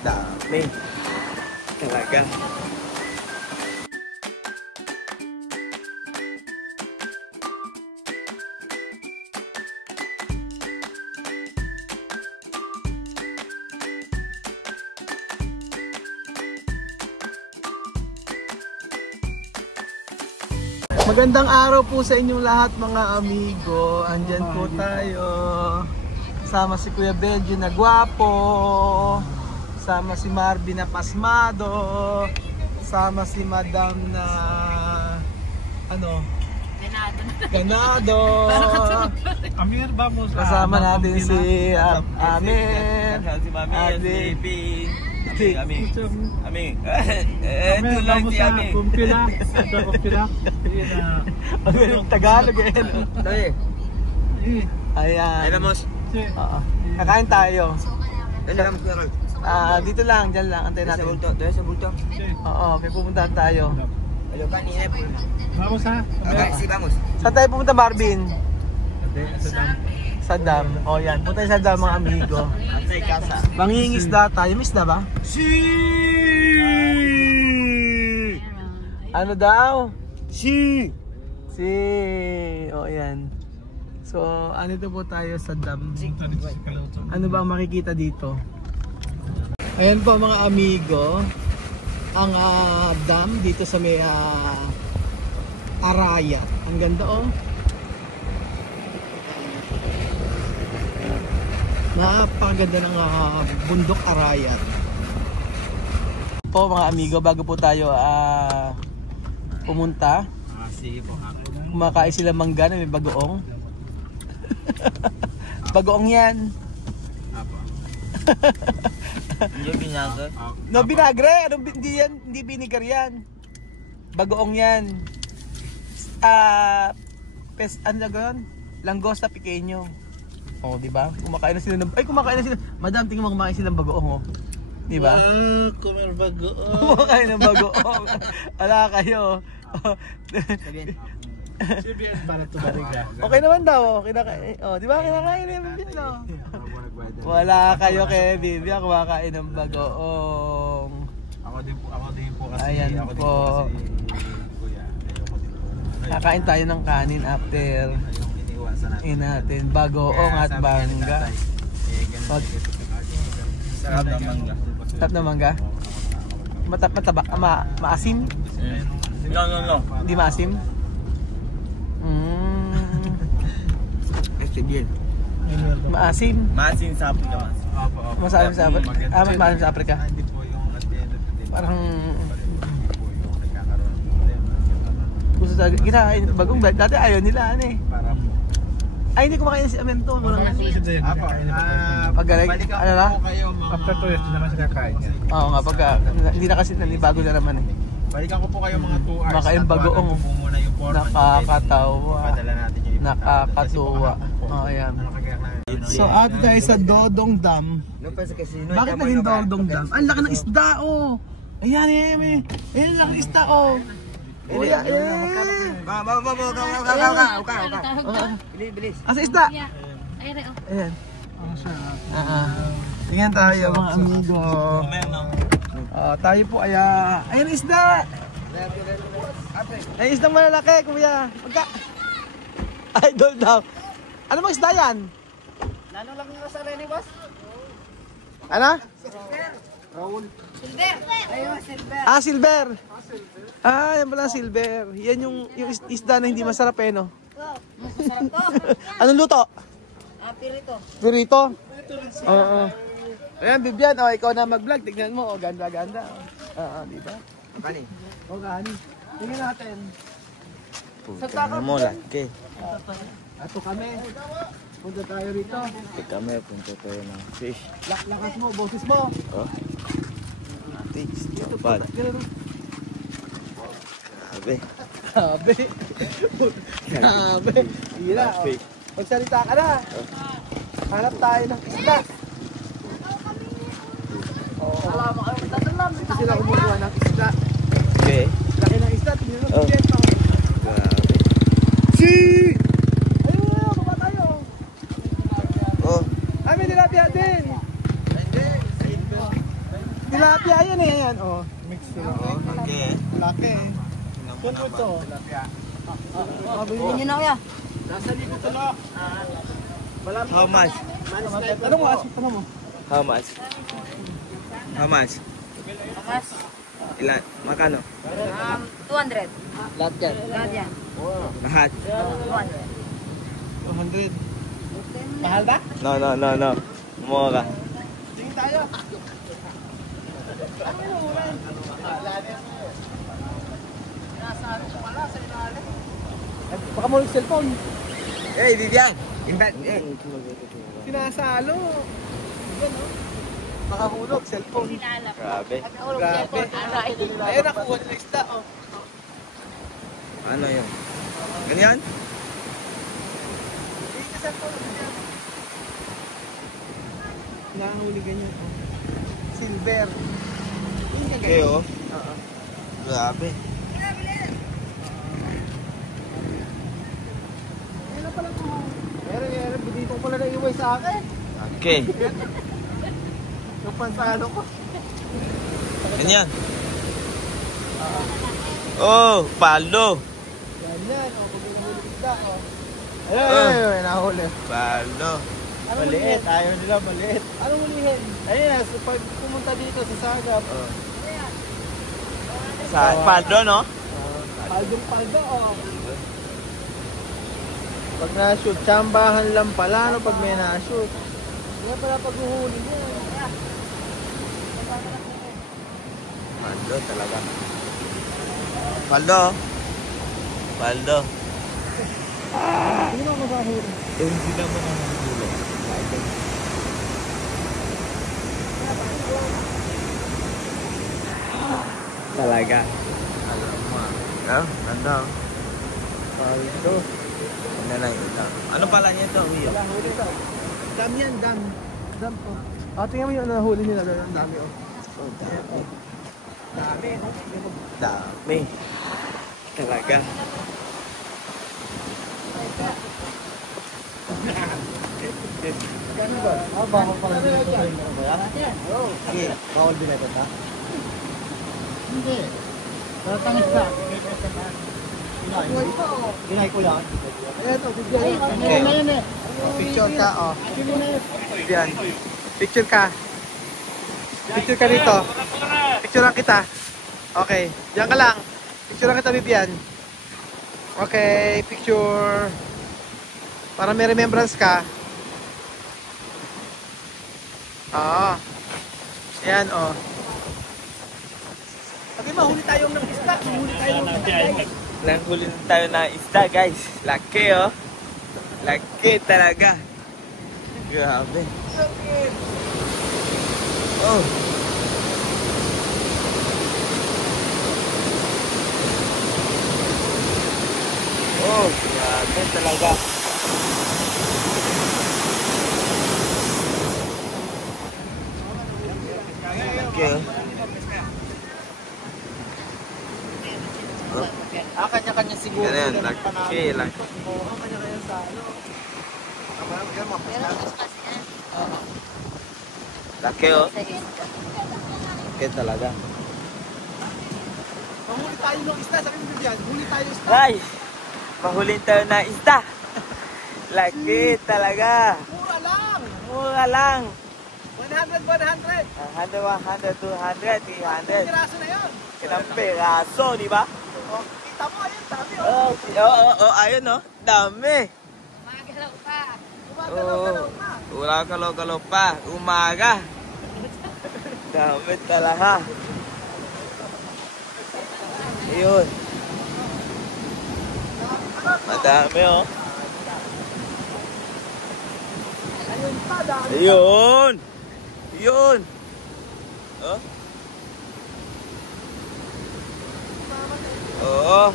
Dami. Talaga. Magandang araw po sa inyong lahat mga amigo. Andyan po tayo. Sama si Kuya Benji na gwapo. Sama si Marvin na pasmado. Sama si Madam na ano? Ganado. Amir, vamos. Kasama natin si Amir. Si Mami, si Pin. Ami. Amir, vamos sa kumpila. Sa kumpila. Ang Tagalog eh. Tayo. Ayan. Ay, vamos. Oo. Kakain tayo. Dito Dito lang, dyan lang. Antayin natin. Doon sa bulto. Oo, may pupuntahan tayo. Hello, kanina po. Vamos ha. Okay, si vamos. Saan tayo pupunta, Marvin? Sa dam. O yan, punta tayo sa dam mga amigo. Antay kasa. Mangingisda tayo. May isda ba? Si. Ano daw? Si. O yan. So, andito po tayo sa dam. Ano ba ang makikita dito? Ayan po mga amigo. Ang dam dito sa may Arayat. Ang ganda oh. Napakaganda ng bundok Arayat. Po mga amigo, bago po tayo pumunta, Sige po. kumakain sila mangga na may bagoong. Bagoong yan. Hindi binasa. No, binagre. Hindi yan, hindi binigar yan. Bagoong yan. Ano na gano'n? Langosta pequeño. Oh, di ba? Kumakain na sila ng... kumakain na sila. Madam, tingnan mo kumakain sila ng bagoong, oh. Di ba? Kumain bagoong. Kumakain ng bagoong. Ala kayo. Sibiyan para tumariga. Okay naman daw, kinakain. Oh, di ba kinakain na yung bibig, no? Wala kayo kay Bibi, kumakain ng bagoong. Ako din po kasi. Ayan po. Kuya. Ayoko din po. Kakain tayo ng kanin after natin bagoong at bangga. Sarap ng mangga. Sarap na mangga? Maasim? No. Hindi maasim? Sige. Maasim? Masin sa Africa, mas. Masalim sa Africa? May maasim sa Africa? Hindi po yung at the end of the day. Parang Po yung nagkakaroon ng problema. gusto talaga kinain bagong dati ayaw nila ano eh. Para po. Ay hindi kumakain si Amento. Pagaling, ano na? After 2 years, naman siya kakain niya. Oo nga, pagka hindi na kasi nanibago na naman eh. Balikan ko po kayo mga 2 hours. Makain bagoong. Tatawagan ko po muna yung foreman. Nakakatawa. Padala natin yung Nakakatuwa. Oh, ayan. So ato tayo sa Dodong Dam. Bakit naging Dodong Dam? Ang laki ng isda oh. Ayan. Ayan lang isda oh. Ayan. Bilis. Asa isda? Ayan. Tingnan tayo mga amigo. Tayo po ay ayan isda. Ay isdang malalaki kuya. Idol daw. Ano bang isda yan? Lalo lang yung sa Rene, boss. Ano? Silver. Ayun, silver. Silver. Yan pala silver. Yan yung isda na hindi masarap eh, no? Masarap to. Anong luto? Pirito. Pirito? Oo. Ayan, Bibian. Ikaw na mag-vlog. Tignan mo. Ganda-ganda. Di ba? Kani? Gani. Tingnan natin. Puta mo laki. Ato kami. Punta tayo rito. Kami punta tayo ng fish. Lakas mo, boses mo. Oh. Fish. Dito, Bad. dito. Sabi. Sabi. Hila. Magsalita ka na. Hanap tayo ng isda. Dito sila kumukuha ng isda. Okay. Laki ng isda. Tingnan mo. Oh. Grabe. Si! Ayun, baba tayo. Oh. May tilapia din. Tilapia, yan eh, yan. Oh. Mix sila. Okay. Laki. Yan mo ito. Bilhin nyo na kaya. Nasa libo ito lang. How much? Ano mo, asip ka mo? How much? How much? Mas, Ilan? Makano? 200. Lahat yan. Lahat yan. Lahat? 200. 200. Mahal ba? No. Mura. Tingin tayo. Baka mo yung cellphone. Hey, Vivian! Invite me. Sinasalo. Yan, no? Nakahulog, cellphone. Grabe. Grabe. Ayun, nakuha nila isda, oh. Ano yun? Ganyan? Nakahuli ganyan, oh. Silver. Okay, oh. Grabe. Meron, dito ko pala naiway sa akin. Okay. Yung pansalo ko. Ganyan. Oh, palo. Ganyan, oh. Kung nahuli isda, oh. Ayun, nahuli. Palo. Maliit, ayaw nila maliit. Anong hulihin? Ayun, so pag pumunta dito sa Sagap, Sa palo, no? paldong-paldo, oh. Pag na-shoot, tsambahan lang pala, no, pag may na-shoot. Hindi pala pag-uhuli niya. Palo talaga. Palo. Palo. Sino ako sa huli? Yung sila mo naman huli. Talaga. Alam mo. Ganda. Paldo. Ano lang ito? Ano pala niya ito? Uyo. Wala huli ito. Dam yan, dam. Dam po. Tingnan mo yung nahuli nila doon. Ang dami, oh. Oh, dami. Dami, no? Dami. Talaga. Gano ba? Bawal pala dito sa inyo ba yan? Okay. Bawal binenta ta? Hindi. Tatangis ka. Inay ko yan. Ayan, oh, bigyan. Okay. Ayan eh. Picture ka, oh. Yan. Picture ka. Picture ka dito. Picturean kita. Okay. Diyan ka lang. Picturean kita, Bibian. Okay, picture. Para may remembrance ka. Oo. Ayan, oh. Okay, mahuli tayong ng isda. Mahuli tayong ng isda, guys. Nanghuli na tayo na isda, guys. Laki, oh. Laki talaga. Grabe. Oh. Oh, grabe talaga. Laki, oh. Kanya-kanya siguro. Ganyan, laki, laki. Oo, kanya-kanya sa ano. Laki, oh. Laki talaga. Mahuli tayo ng isda. Sabi mo dyan, huli tayo isda. Guys, mahulin tayo na isda. Laki talaga. Mura lang. Mura lang. 100, 100. 100, 100, 200, 300. Piraso na yun. Ilang peraso, di ba? Oh, kita mo, ayun, dami. Oh. Ayun, no? Dami. Magalaw pa. Gumagalaw-galaw pa. Wala kalo-kalo pa. Umaga. Dami talaga. Ayun. Madami, oh. Ayun pa, dami. Ayun. Ayun. Oh. Oo.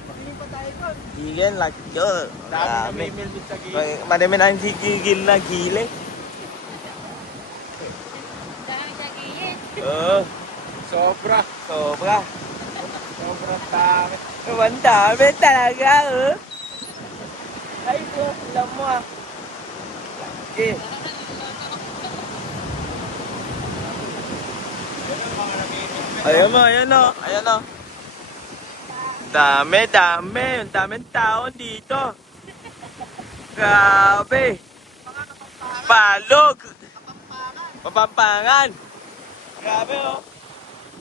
Piling pa tayo doon. Gigil, laki yun. Dami na may milbit sa gilid. Madami na hindi gigil na gili. Dahil sa gilid. Oo. Sobra. Sobra. Sobrang dami. Ang dami talaga, oh. Ay po, alam mo ah. Laki. Ayan mo, ayan o. Ayan o. Dami, dami. Ang daming tao dito. Grabe. Palog. Mapampangan. Grabe o.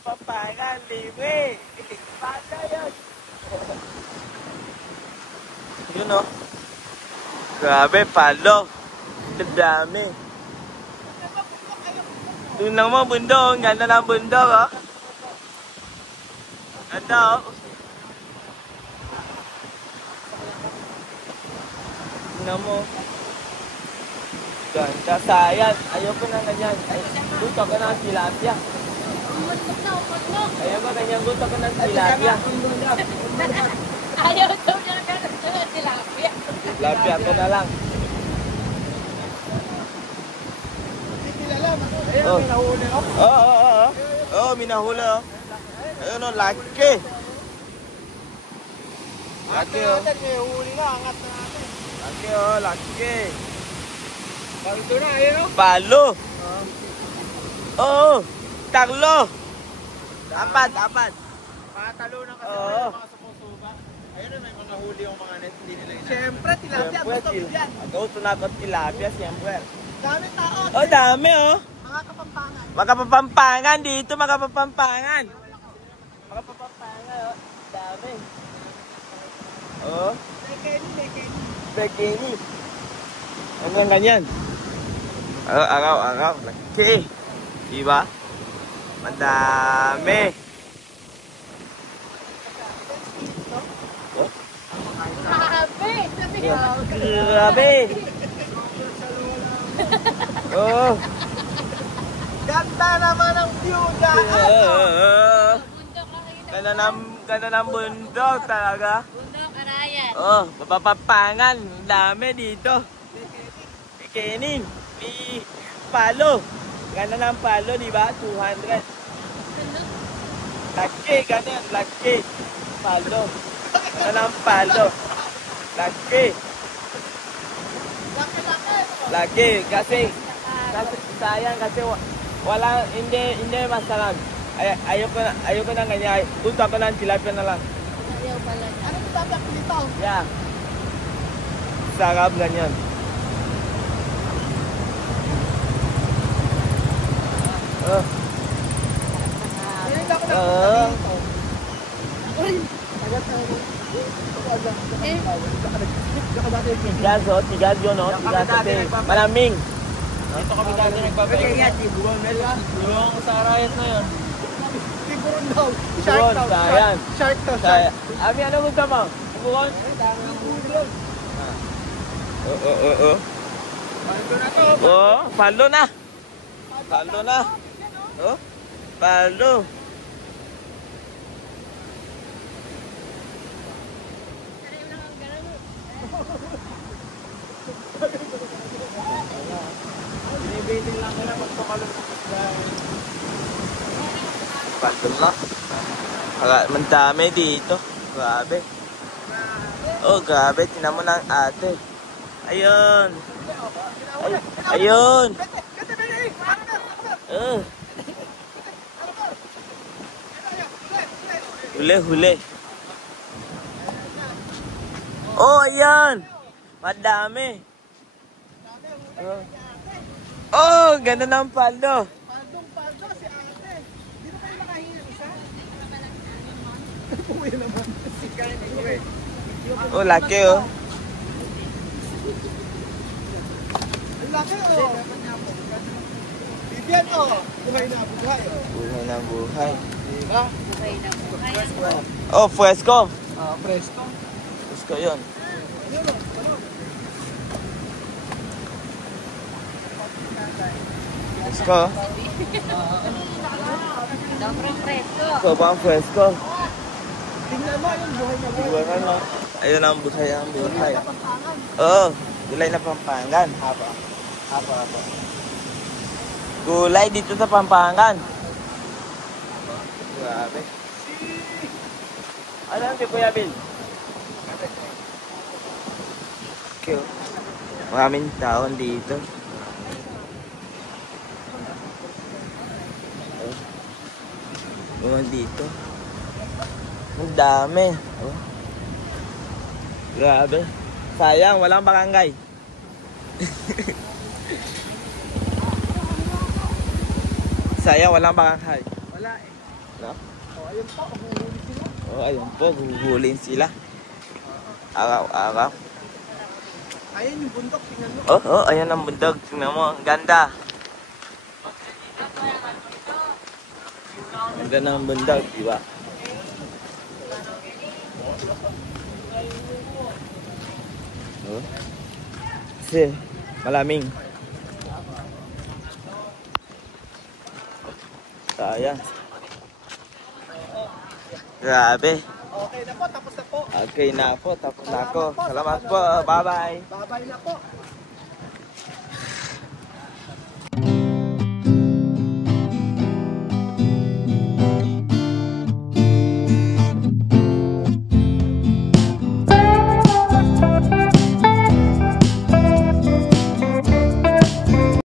Mapampangan, libre. Pala yun. Yun o. Grabe, palo. Ang dami. Doon lang mo, bundok. Ganda ng bundok, oh. Ganda, oh. Tingnan mo. Ganda, sayang. Ayoko na ganyan. Gusto ko ng tilapia. Ayoko ganyan. Gusto ko ng tilapia. Ayaw daw niya ng tilapia. Tilapia ko na lang. Oh, minahuli, oh. Oo, minahuli, oh. Ayun, oh, laki. Laki, oh. May huli na, angat na natin. Laki, oh, laki. Ito na, ayun o. Palo. Oo, tarlo. Apat. Patalo na kasi Oo. mga sumusuba. Ayun, may mga huli yung mga net, hindi nila ina. Siyempre, tilapia. Gusto ko yan. Gusto na ko tilapia, siyempre. Dami tao. Oh, dami, oh. Mga Kapampangan. Makapapampangan dito, makapapampangan. Makapapampangan, oh. Dami. Oh. Bikini. Hanggang ganyan. Araw. Laki. Diba? Madami. Oh. Grabe. Oh. Ganda naman ang view daan. Ganda ng bundok talaga. Bundok, Arayan. Oh, mapapapangan. Dami dito. Bikinin. May palo. Ganda ng palo, di ba? 200. Laki, ganyan. Laki. Palo. Ganda ng palo. Laki. Laki. Kasi sayang kasi wala, hindi masarap. Ayoko na ganyan. Gusto ko ng tilapia na lang. Ayaw pala niya. Anong tatak dito? Yeah. Sarap ganyan. Ayun ako na dito. Tigas, oh. Tigas yun, oh. Tigas kasi malaming. Dito kami dati nagbabalik. Yung sa Arayat na yun. Tiburon daw. Tiburon, sayang. Shark to. Ami, ano gusto mo? Tiburon? Oo. Oh, palo na. Palo na. Oh, palo. Binibitin lang nila pag tumalong. Palo na. Mandami dito. Grabe. Oh, grabe. Tinan mo ng ate. Ayun. Ayun. Huli. Oh, ayan. Madami. Oh, ganda ng paldo. Paldo si ate. Dito kayo nakahinga isa? Uwi naman. Si Kanye. Oh, laki, oh. Ang laki, oh. Bibyan, oh. Buhay na buhay. Buhay na buhay. Diba? Buhay na buhay. Oh, fresco. Presto. Fresco yun. Ayun, oh. Fresco. Sobrang presko. Sobrang fresco. Tingnan mo yung buhay na buhay. Buhay na. Ayun ang buhay, Oh, gulay na Pampangan. Hapa. Gulay dito sa Pampangan. Grabe. Ano ang Kuya Bill? Okay. Maraming taon dito. Mga dito. Ang dami. Oh. Grabe. Sayang, walang barangay. Sayang, walang barangay. Wala eh. No? Oh, ayun po, huhuli sila. Oh, ayun po, huhulin sila. Araw-araw. Ayan yung bundok, tingnan mo. Oh, ayan ang bundok. Tingnan mo, ang ganda. Ang ganda ng bundok, di ba? Oh. Kasi, malaming. Sayang. Grabe. Okay na po, tapos na po. Okay na po, tapos na ako. Salamat po. Bye-bye. Bye-bye na po.